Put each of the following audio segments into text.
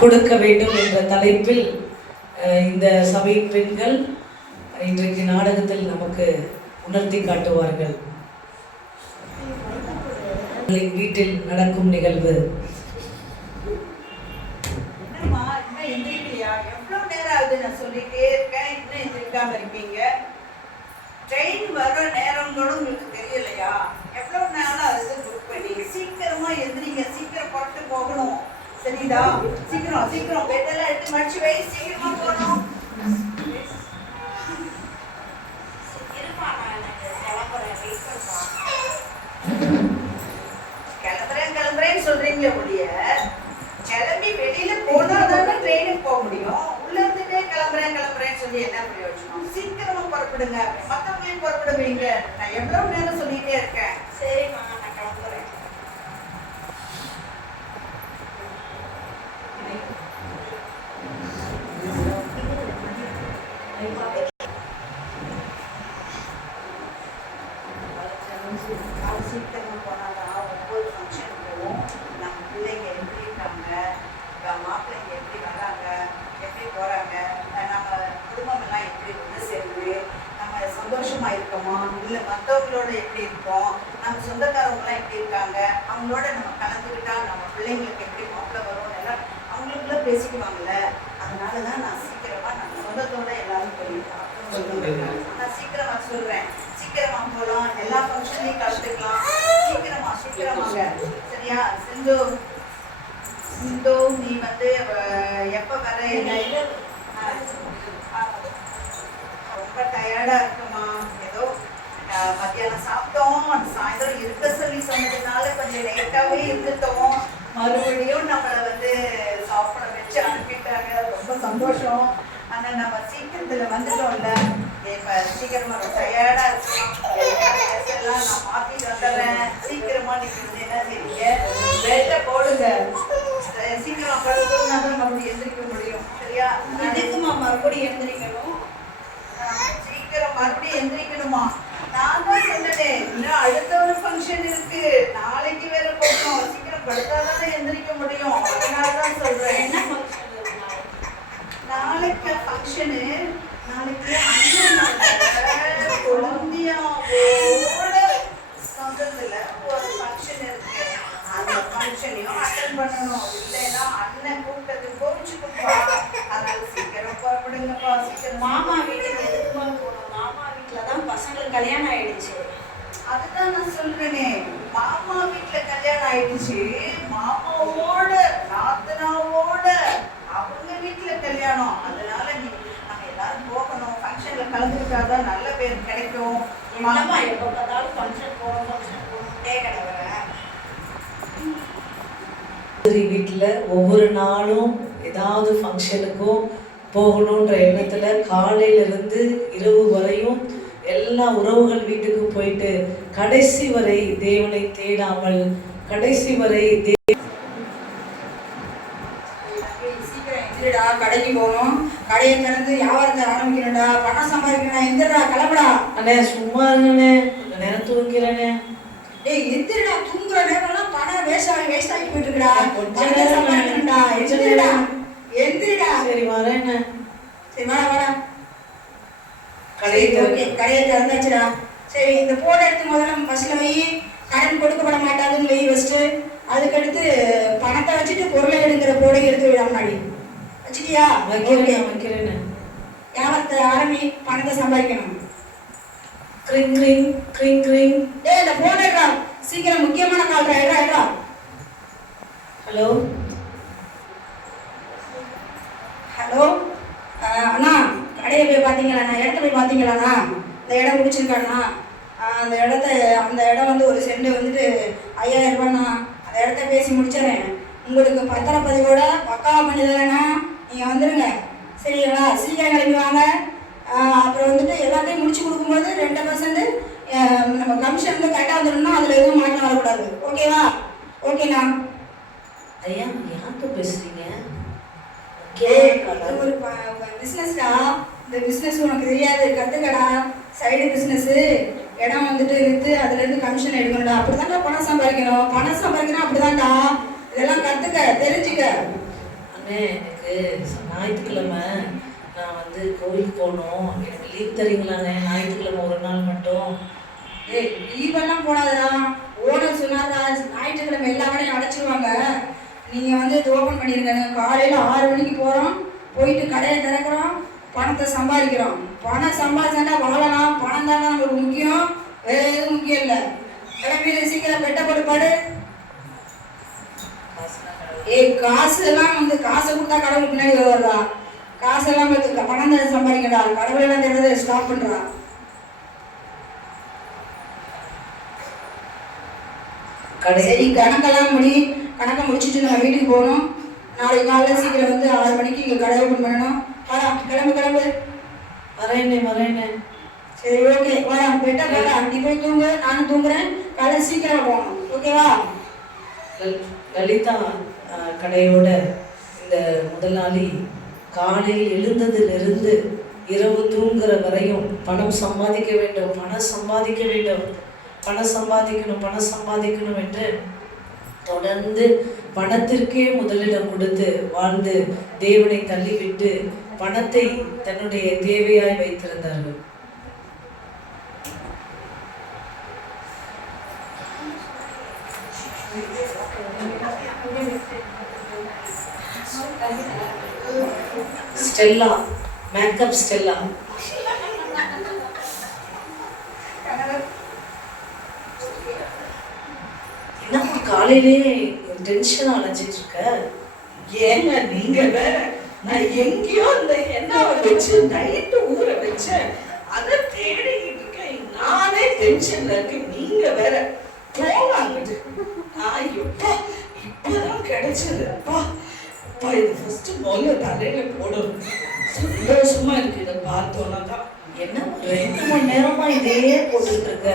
கொடுக்க வேண்டும் என்ற தலைப்பில் இந்த சபையின் பெண்கள் இன்றைக்கு நாடகத்தில் நமக்கு உணர்த்தி காட்டுவார்கள். வீட்டில் நடக்கும் நிகழ்வு. எவ்வளவு நேரம் ஆகுது நான் சொல்லிட்டே இருக்கேன், இன்னும் எந்திரிக்காம இருக்கீங்க. ட்ரெயின் வர நேரம் கூட உங்களுக்கு தெரியலையா? எவ்வளவு நேரம் ஆகுது புக் பண்ணி? சீக்கிரமா எந்திரிங்க, சீக்கிரம் போட்டு போகணும். சரிதா? சீக்கிரம் சீக்கிரம் பெட்டெல்லாம் எடுத்து மடிச்சு வை, சீக்கிரமா போகணும். கிளம்புறேன்னு சொல்றீங்களே ஒழிய கிளம்பி வெளியில போனாதானே ட்ரெயினுக்கு போக முடியும். உள்ள இருந்துட்டே கிளம்புறேன்னு சொல்லி என்ன பிரயோஜனம்? சீக்கிரமா புறப்படுங்க, மற்றவங்களையும் புறப்படுவீங்க. நான் எவ்வளவு நேரம் சொல்லிட்டே இருக்கேன். சரிம்மா, நான் கிளம்புறேன். சீக்கிரமா போனாதான் ஒவ்வொரு ஃபங்க்ஷன் போவோம். நம்ம பிள்ளைங்க எப்படி இருக்காங்க, மாப்பிள்ளைங்க எப்படி வர்றாங்க, எப்படி போறாங்க, நம்ம குடும்பம் எல்லாம் எப்படி ஒன்று சேருது, நம்ம சந்தோஷமா இருக்கோமா, இல்லை மற்றவங்களோட எப்படி இருக்கோம், நம்ம சொந்தக்காரவங்களாம் எப்படி இருக்காங்க, அவங்களோட நம்ம கலந்துக்கிட்டா நம்ம பிள்ளைங்களுக்கு எப்படி மாப்பிள்ளை வரும் எல்லாம் அவங்களுக்குள்ள பேசிக்குவாங்கல்ல. அதனாலதான் நான் சீக்கிரமா நம்ம சொந்தத்தோட எல்லாரும் போயிருக்கோம். நான் சீக்கிரமா சொல்றேன், சீக்கிரமா போகலாம், எல்லா ஃபங்க்ஷன்லையும் கலந்துக்கலாம். சீக்கிரமாங்க. சரியா? சிந்து நீ வந்து எப்ப வர? ரொம்ப டயர்டா இருக்குமா? ஏதோ மத்தியானம் சாப்பிட்டோம், சாயந்தரம் இருக்க சொல்லி சொன்னதுனால கொஞ்சம் லேட்டாவே இருந்துட்டோம். மறுபடியும் நம்மளை வந்து சாப்பிட வச்சு அனுப்பிட்டாங்க. ரொம்ப சந்தோஷம். ஆனா நம்ம சீக்கிரத்துல வந்துட்டோம்ல. இப்ப சீக்கிரமா டயர்டா இருக்கும், எல்லாம் நான் மாத்திட்டு வந்துடுறேன். சீக்கிரமா நீங்க என்ன செய்வீங்க? பெட்ட போடுங்க. சீக்கிரமா படுத்தோம்னா தான் மறுபடியும் எந்திரிக்க முடியும். சரியா? எதுக்குமா மறுபடியும் எந்திரிக்கணும்? சீக்கிரம் மறுபடியும் எந்திரிக்கணுமா? நான் தான் சொன்னேன், இன்னும் அடுத்த ஒரு ஃபங்க்ஷன் இருக்கு, நாளைக்கு வேற போகணும். சீக்கிரம் படுத்தாதானே எந்திரிக்க முடியும். அதனாலதான் சொல்றேன். என்ன ஃபங்க்ஷன்? நாளைக்கு ஃபங்க்ஷனு. நாளைக்கு கொழுந்தியாவோட சொந்தத்துல ஒரு ஃபங்க்ஷன் இருக்கு. அந்த ஃபங்க்ஷனையும் அட்டெண்ட் பண்ணணும். இல்லைன்னா அண்ணன் கூப்பிட்டது கோவிச்சு கொடுப்பா. அதனால சீக்கிரம் புறப்படுங்கப்பா. சீக்கிரம். மாமா வீட்டுக்கு எதுக்குமா போகணும்? மாமா வீட்டுல தான் பசங்களுக்கு கல்யாணம் ஆயிடுச்சு. அதுதான் நான் சொல்றேனே, மாமா வீட்டுல கல்யாணம் ஆயிடுச்சு. மாமாவோட நாத்தனாவோட அவங்க வீட்டுல கல்யாணம். அதனால நம்ம எல்லாரும் போகணும். ஃபங்க்ஷன்ல கலந்துக்கிட்டாதான் நல்ல பேர் கிடைக்கும். மாமா எப்போ பார்த்தாலும் ஃபங்க்ஷன் போகணும்ட்டே கிடைக்கிறேன். வீட்டில் ஒவ்வொரு நாளும் ஏதாவது ஃபங்க்ஷனுக்கும் போகணுன்ற எண்ணத்துல காலையிலிருந்து இரவு வரையும் எல்லா உறவுகள் வீட்டுக்கு போயிட்டு கடைசி வரை தேவனை தேடாமல் கடைசி வரை கடைக்கு போகணும், கடையை திறந்து வியாபாரத்தை ஆரம்பிக்கணும்டா, பணம் சம்பாதிக்கணும். எந்திரடா, கிளம்புடா. அண்ணே சும்மா இருங்கண்ணே, நேரம் தூங்கிறேண்ணே. டேய் எந்திரடா, தூங்குற நேரம்லாம் பணம் வேஸ்ட் ஆகி போயிட்டு இருக்கா. கொஞ்சம் சம்பாதிக்கணும்டா. எந்திரடா. சரி வரேண்ணே. சரி வாடா. கடையை திறந்தாச்சுடா. சரி, இந்த போட எடுத்து முதல்ல பஸ்ல வை. கடன் கொடுக்கப்பட மாட்டாதுன்னு வை ஃபஸ்ட்டு. அதுக்கடுத்து பணத்தை வச்சுட்டு பொருளை எடுக்கிற போடை எடுத்து விட முன்னாடி வச்சுட்டியா? வைக்கிறேன்னு வியாபாரத்தை ஆரம்பி, பணத்தை சம்பாதிக்கணும். கிரிங் கிரிங் கிரிங் கிரிங். டேய் இந்த போன் எடுறா, சீக்கிரம் முக்கியமான கால் எடுறா. ஹலோ ஹலோ அண்ணா, கடையை போய் பார்த்தீங்களாண்ணா? இடத்த போய் பார்த்தீங்களாண்ணா? இந்த இடம் பிடிச்சிருக்காண்ணா? அந்த இடம் வந்து ஒரு சென்ட் வந்துட்டு 5000 ரூபாண்ணா. அந்த இடத்த பேசி முடிச்சிடறேன். உங்களுக்கு பத்திர பதிவோட பக்காவாக பண்ணி தரேண்ணா. நீங்கள் வந்துடுங்க. சரிங்களா? சீக்கிரம் கிளம்பி வாங்க. அப்புறம் வந்துட்டு எல்லாத்தையும் முடிச்சு கொடுக்கும்போது 2% நம்ம கமிஷன் வந்து கரெக்டாக வந்துடணும். அதில் எதுவும் மாற்றம் வரக்கூடாது. ஓகேவா? ஓகேண்ணா. ஐயா யாருக்கு பேசுறீங்க? ஒரு பிஸ்னஸ்டா. இந்த பிஸ்னஸ் உனக்கு தெரியாது, கற்றுக்கடா. Side business. இடம் வந்துட்டு விற்று அதுலேருந்து கமிஷன் எடுக்கணும்டா. அப்படி தான்டா பணம் சம்பாதிக்கணும். பணம் சம்பாதிக்கணும் அப்படி தான்டா. இதெல்லாம் கற்றுக்க, தெரிஞ்சுக்க. எனக்கு ஞாயிற்றுக்கிழமை நான் வந்து கோயிலுக்கு போகணும், எனக்கு லீவ் தரீங்களாண்ணே? ஞாயிற்றுக்கிழமை ஒரு நாள் மட்டும். ஏய், லீவெல்லாம் போடாதடா. ஓனர் சொன்னாரா ஞாயிற்றுக்கிழமை எல்லா வேலையும் அடைச்சிருவாங்க, நீங்கள் வந்து இது ஓப்பன் பண்ணிடுங்க. காலையில் 6 மணிக்கு போகிறோம், போயிட்டு கடையை திறக்கிறோம், பணத்தை சம்பாதிக்கிறோம். பணம் சம்பாதிச்சாண்டா வாழலாம், பணம் தானே நமக்கு முக்கியம், வேறு எதுவும் முக்கியம் இல்லை. கிளம்பிடு, சீக்கிரம் பெட்டை போட்டு பாடு. ஏய், காசு எல்லாம் வந்து காசை கொடுத்தா கடவுளுக்கு பின்னாடி வருவா. காசெல்லாம் வந்து பணம் தான் சம்பாதிக்கடா, கடவுளெல்லாம் தேடுறதை ஸ்டாப் பண்ணுறா. சரி, கணக்கெல்லாம் கணக்கை முடிச்சுட்டு நம்ம வீட்டுக்கு போகணும். நாளைக்கு காலையில் சீக்கிரம் வந்து 6 மணிக்கு இங்கே கடை ஓப்பன் பண்ணணும். வாடா, கிளம்பு. வரேண்ணே. சரி, ஓகே, வாடா, பெட்டா போடா. நீ போய் தூங்கு, நானும் தூங்குறேன். காலையில் சீக்கிரம் போகணும், ஓகேவா? லலிதா கடையோட இந்த முதலாளி காலையில் எழுந்ததிலிருந்து இரவு தூங்குற வரையும் பணம் சம்பாதிக்க வேண்டும், பணம் சம்பாதிக்கணும் என்று தொடர்ந்து பணத்திற்கே முதலிடம் கொடுத்து வாழ்ந்து தேவனை தள்ளிவிட்டு பணத்தை தன்னுடைய தேவையாய் வைத்திருந்தார்கள். Stella, makeup Stella. என்னம்மா காலையிலே டென்ஷன் அலைஞ்சிட்டு இருக்க? ஏங்க நீங்க வேற, நான் எங்கேயோ அந்த எண்ணெய் வச்சு நைட்டு ஊற வச்சேன், அதை தேடிக்கிட்டு இருக்கேன். நானே டென்ஷன்ல இருக்கேன், நீங்க வேற போவாங்கிட்டு. இப்பதான் கிடைச்சது. அப்பா இது ஃபர்ஸ்ட் முதல்ல தலையில போடணும். சந்தோஷமா இருக்கு இதை பார்த்தோன்னா தான். என்ன 2 மணி நேரமா இதே போட்டுட்டு இருக்க?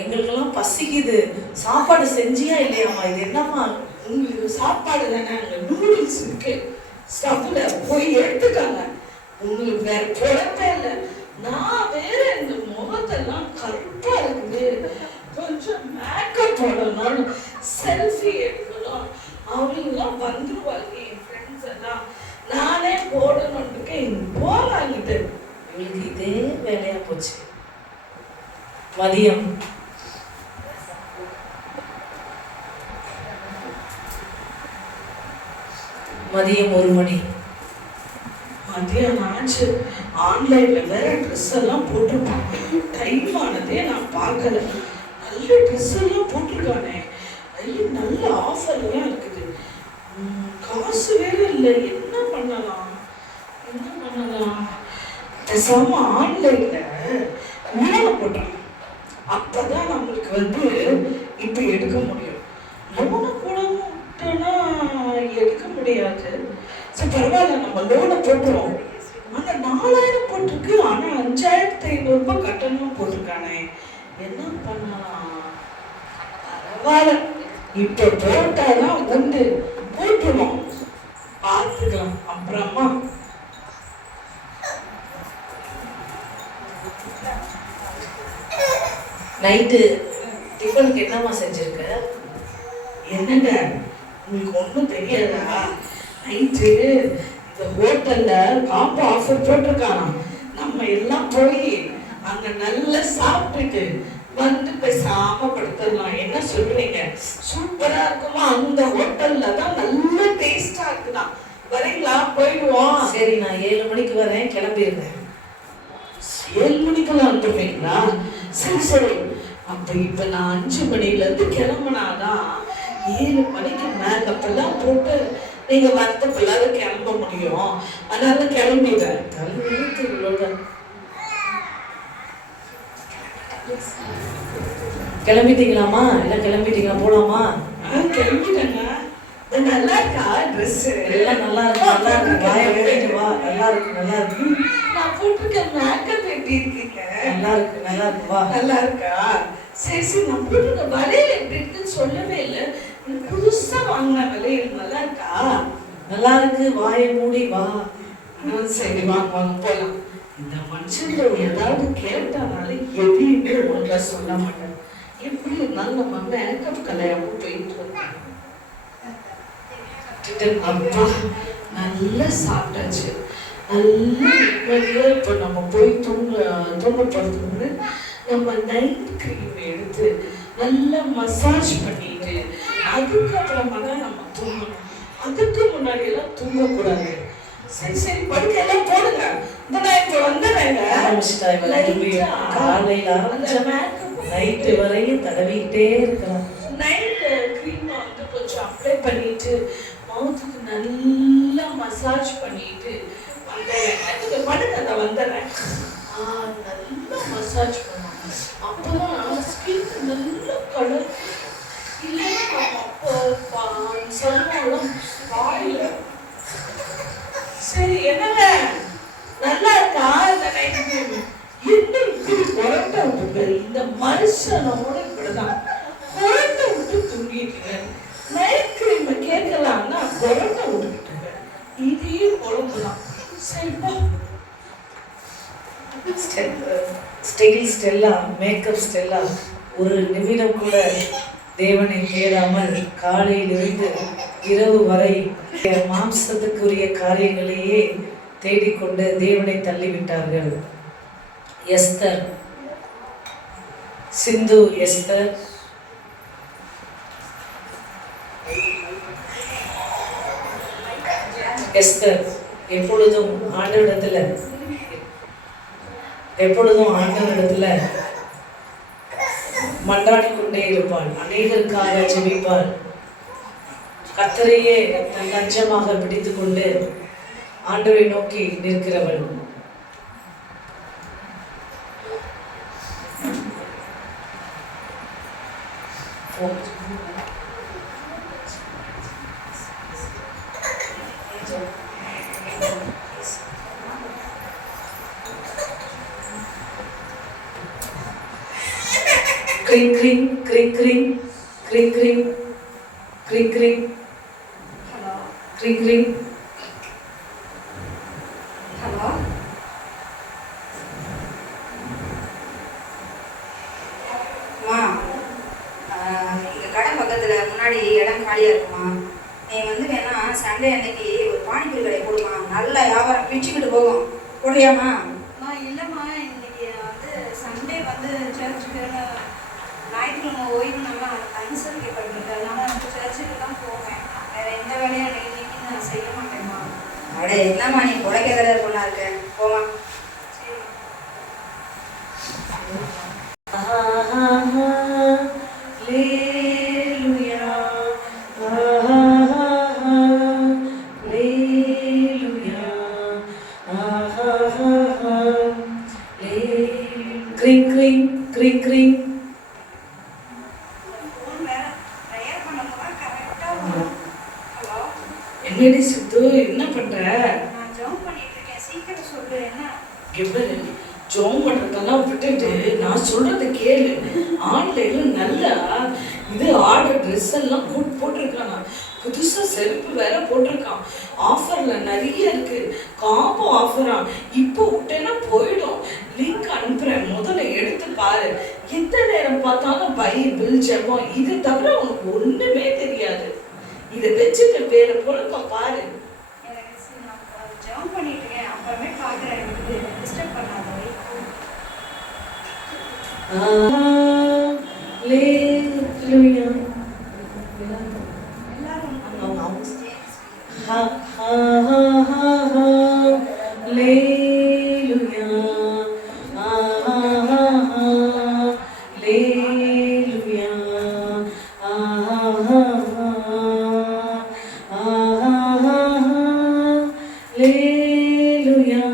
எங்களுக்கெல்லாம் பசிக்குது, சாப்பாடு செஞ்சியா இல்லையாம்மா? இது என்னம்மா? உங்களுக்கு சாப்பாடு தானே, அங்க நூடுல்ஸ் இருக்கு, ஸ்டவ்ல போய் எடுத்துக்காங்க. உங்களுக்கு வேற பொழப்பே இல்லை. நான் வேற இந்த முகத்தெல்லாம் கருப்பா இருக்குது, கொஞ்சம் மேக்கப் போடணும், செல்ஃபி எடுக்கணும். அவங்கெல்லாம் வந்துருவாங்க, என் ஃப்ரெண்ட்ஸ் எல்லாம். நானே போடணும்னு போவாங்கிட்டு. இவளுக்கு இதே வேலையா போச்சு. மதியம் மதியம் 1 மணி. மதியம் ஆச்சு. ஆன்லைன்ல வேற ட்ரெஸ் எல்லாம் போட்டிருப்பான். டைம் ஆனதே நான் பார்க்கல. நல்ல ட்ரெஸ் எல்லாம் போட்டிருக்கானே, ஐயோ நல்ல ஆஃபர்லாம் இருக்குது. காசு வேற இல்லை, என்ன பண்ணலாம்? பேசாம ஆன்லைன்ல லோனை போட்டான். அப்பதான் நம்மளுக்கு வந்து இப்ப எடுக்க முடியும். லோனை போடணும்னா எடுக்க முடியாது. சரி பரவாயில்ல, நம்ம லோனை போட்டுருவோம். ஆனா 4000 போட்டிருக்கு, ஆனா 5500 ரூபாய் கட்டணம் போட்டிருக்கானே, என்ன பண்ணலாம்? பரவாயில்ல, இப்ப போட்டாதான் உண்டு, போட்டுருவோம், பார்த்துக்கலாம் அப்புறமா. நைட்டு டிஃபனுக்கு என்னம்மா செஞ்சிருக்க? என்னங்க உங்களுக்கு ஒன்றும் தெரியாதா? நைட்டு இந்த ஹோட்டல்ல காம்போ ஆஃபர் போட்டிருக்காங்க. நம்ம எல்லாம் போய் அங்க நல்லா சாப்பிட்டுட்டு வந்து பேசாம படுத்துடலாம். என்ன சொல்றீங்க? சூப்பரா இருக்குமா? அந்த ஹோட்டல்ல தான் நல்ல டேஸ்டா இருக்குதான். வரீங்களா? போயிடுவோம். சரி, நான் 7 மணிக்கு வரேன், கிளம்பிடுறேன். 7 மணிக்கெல்லாம் வந்துடுவீங்களா? சரி சரி. அப்ப இப்ப நான் 5 மணில இருந்து கிளம்புனாதான் 7 மணிக்கு மேக்கப் எல்லாம் போட்டு நீங்க வந்த பிள்ளாத கிளம்ப முடியும். அதனால கிளம்பிடுறேன். கிளம்பிட்டீங்களாமா? இல்ல கிளம்பிட்டீங்களா? போலாமா? கிளம்பிட்டேங்க. நல்லா இருக்கா ட்ரெஸ்? எல்லாம் நல்லா இருக்கு. வாயை மூடிட்டு வா. நல்லா இருக்கு. நான் போட்டிருக்க மேக்கப் எப்படி இருக்கீங்க? நல்லா இருக்கு வா. நல்லா இருக்கா? சரி சரி. நான் போட்டிருக்க வளையல் எப்படி இருக்குன்னு சொல்லவே இல்லை. புதுசா வாங்கின வளையல் நல்லா இருக்கா? நல்லா இருக்கு, வாயை மூடி வா. சரி வாங்க போலாம். இந்த மனுஷன்ல ஏதாவது கேட்டானாலே எதையுமே ஒழுங்கா சொல்ல மாட்டேன். எப்படி இருந்தாலும் நம்ம மேக்கப் கல்யாணமும் போயிட்டு இருக்கோம். அப்பா நல்லா சாப்பிட்டாச்சு. நல்லா நிம்மதியா இப்போ நம்ம போய் தூங்கப்படுத்தும்போது நம்ம நைட் க்ரீம் எடுத்து நல்லா மசாஜ் பண்ணிட்டு அதுக்கப்புறமா தான் நம்ம தூங்கணும். அதுக்கு முன்னாடி எல்லாம் தூங்கக்கூடாது. சரி சரி படுக்கையெல்லாம் போடுங்க. இந்த நான் இப்போ வந்துடுறேங்க. காலையில் ஆரம்பிச்சா நைட்டு வரையும் தடவிக்கிட்டே இருக்கலாம். நைட்டு க்ரீமை வந்து கொஞ்சம் அப்ளை பண்ணிட்டு மவுத்துக்கு நல்லா மசாஜ் பண்ணிட்டு வந்துடுறேன். படுங்க நான் வந்துடுறேன். நல்லா மசாஜ் பண்ணுவாங்க. அப்போதான் ஸ்கின் நல்ல கலர். இல்லைன்னா அப்போ சருமம்லாம் வாயில. சரி என்னங்க நல்லா இருக்கா இந்த நைட் க்ரீம்? என்ன இப்படி புரட்ட விட்டுங்க? இந்த மனுஷனோட இப்படிதான் புரட்ட விட்டு தூங்கிட்டுங்க. நைட் க்ரீமை கேட்கலாம்னா புரட்ட விட்டுக்கிட்டுங்க. இதே குழம்புதான். சரிப்பா. ஸ்டைல் ஸ்டெல்லா, மேக்கப் ஸ்டெல்லா ஒரு நிமிடம் கூட தேவனை தேடாமல் காலையிலிருந்து இரவு வரை மாம்சத்துக்குரிய காரியங்களையே தேடிக்கொண்டு தேவனை தள்ளிவிட்டார்கள். எஸ்தர், சிந்து எஸ்தர், எஸ்தர் எப்பொழுதும் ஆண்டவரிடத்துல மன்றாடி கொண்டே இருப்பாள். அநேகருக்காக ஜெபிப்பாள். கர்த்தரையே தன் லட்சமாக பிடித்து கொண்டு ஆண்டவரை நோக்கி நிற்கிறவள். Kring kring kring kring kring kring kring kring. Hello kring kring. Hello அம்மா, எங்கள் கடை பக்கத்தில் முன்னாடி இடம் காலியாக இருக்குமா? நீ வந்து வேணா சண்டே அன்னைக்கு ஒரு பானிபூரி கடை போடுமா, நல்ல வியாபாரம் பிச்சுக்கிட்டு போகும். போடுறியாம்மா? இல்லைம்மா, இன்னைக்கு வந்து சண்டே வந்து சர்ச்சுக்கு ஞாயிற்றுக்கிழமை ஓய்வு நல்லா அனுசரிக்கப்பட்டிருக்கு. அதனால வந்து சர்ச்சுக்கு தான் போவேன். வேறு எந்த வேலையும் இன்னைக்கு நான் செய்ய மாட்டேம்மா. அட என்னம்மா நீ குறைக்கிறதா பொண்ணா இருக்க, போமா. சரி. Kring kring kring kring. Phone வேற ப்ரேயர் பண்ணும்போது கரெக்டாக வரும். ஹலோ, என்னடி சித்து என்ன பண்ற? நான் ஜம்ப் பண்ணிட்டு இருக்கேன். சீக்கிரம் சொல்லு. என்ன? கெபரு ஜோம் பண்றதெல்லாம் விட்டுட்டு நான் சொல்றத கேளு. ஆன்லைன்ல நல்லா இது ஆர்டர் ட்ரெஸ் எல்லாம் போட்டிருக்கானா. புதுசா செருப்பு வேற போட்டிருக்கான். ஆஃபர்ல நிறைய இருக்கு. காம்போ ஆஃபரா. இப்போ விட்டேன்னா போயிடும். லிங்க் அனுப்புறேன், முதல்ல எடுத்து பாரு. எந்த நேரம் பார்த்தாலும் பைபிள் ஜெபம் இது தவிர உனக்கு ஒண்ணுமே தெரியாது. இதை வச்சுட்டு வேற பொழுக்க பாரு. எனக்கு நான் ஜம்ப் பண்ணிட்டு இருக்கேன். அப்புறமே பார்க்குறேன். எனக்கு டிஸ்டர்ப் பண்ணாத. Hallelujah. எல்லாரும் Ha ha ha ha ha. Hallelujah. Ha ha ha ha. Hallelujah. Ha ha ha ha. Ha ha ha ha. Hallelujah.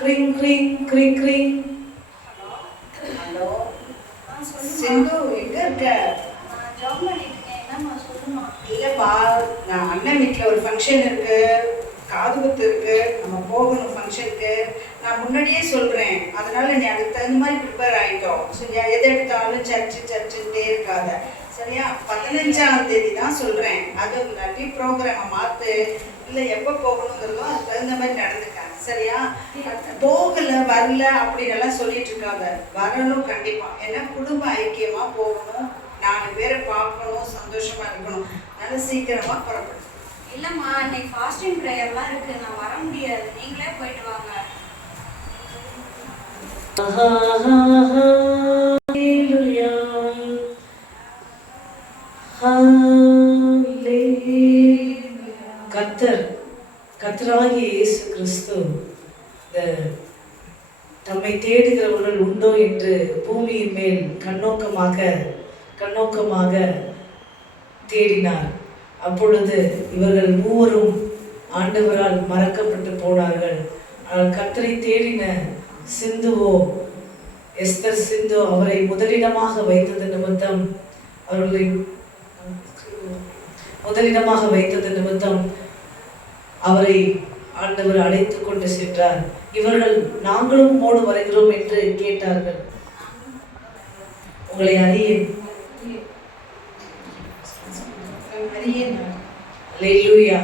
Kring kring kring kring. Hello சொல்லுமா. சிந்து, எங்க இருக்க? நான் ஜம்ப் பண்ணிட்டு இருக்கேன். என்னம்மா சொல்லுமா. இல்லைப்பா, நான் அண்ணன் வீட்டில் ஒரு ஃபங்க்ஷன் இருக்கு, காது குத்து இருக்கு, நம்ம போகணும் ஃபங்க்ஷனுக்கு. நான் முன்னாடியே சொல்கிறேன், அதனால நீ அதுக்கு தகுந்த மாதிரி ப்ரிப்பேர் ஆகிட்டோம். சரியா? எதை எடுத்தாலும் சர்ச்சுட்டே இருக்காத. சரியா? 15ஆம் தேதி தான் சொல்கிறேன். அது இல்லாட்டி ப்ரோக்ராமை மாற்று, இல்லை எப்போ போகணுங்கிறதோ அதுக்கு தகுந்த மாதிரி நடந்துக்காங்க. சரியா? போகலை வரல அப்படின்னெல்லாம் சொல்லிட்டு இருக்காங்க. வரணும் கண்டிப்பாக. ஏன்னா குடும்ப ஐக்கியமாக போகணும், 4 பேரை பார்க்கணும், சந்தோஷமாக இருக்கணும். அதனால சீக்கிரமாக புறப்படும். இல்லைம்மா இன்னைக்கு ஃபாஸ்டிங் ப்ரேயர்லாம் இருக்குது, நான் வர முடியாது, நீங்களே போயிட்டு வாங்க. Hallelujah. கர்த்தராகிய இயேசு கிறிஸ்து தம்மை தேடுகிறவர்கள் உண்டோ என்று பூமியின் மேல் கண்ணோக்கமாக தேடினார். அப்பொழுது இவர்கள் மூவரும் ஆண்டவரால் மறக்கப்பட்டு போனார்கள். ஆனால் கர்த்தரை தேடின சிந்துவோ, எஸ்தர் சிந்து அவரை முதலிடமாக வைத்தது நிமித்தம் அவரை ஆண்டவர் அழைத்து கொண்டு சென்றார். இவர்கள் நாங்களும் மோடு வருகிறோம் என்று கேட்டார்கள். உங்களை அறியேன். அல்லேலூயா.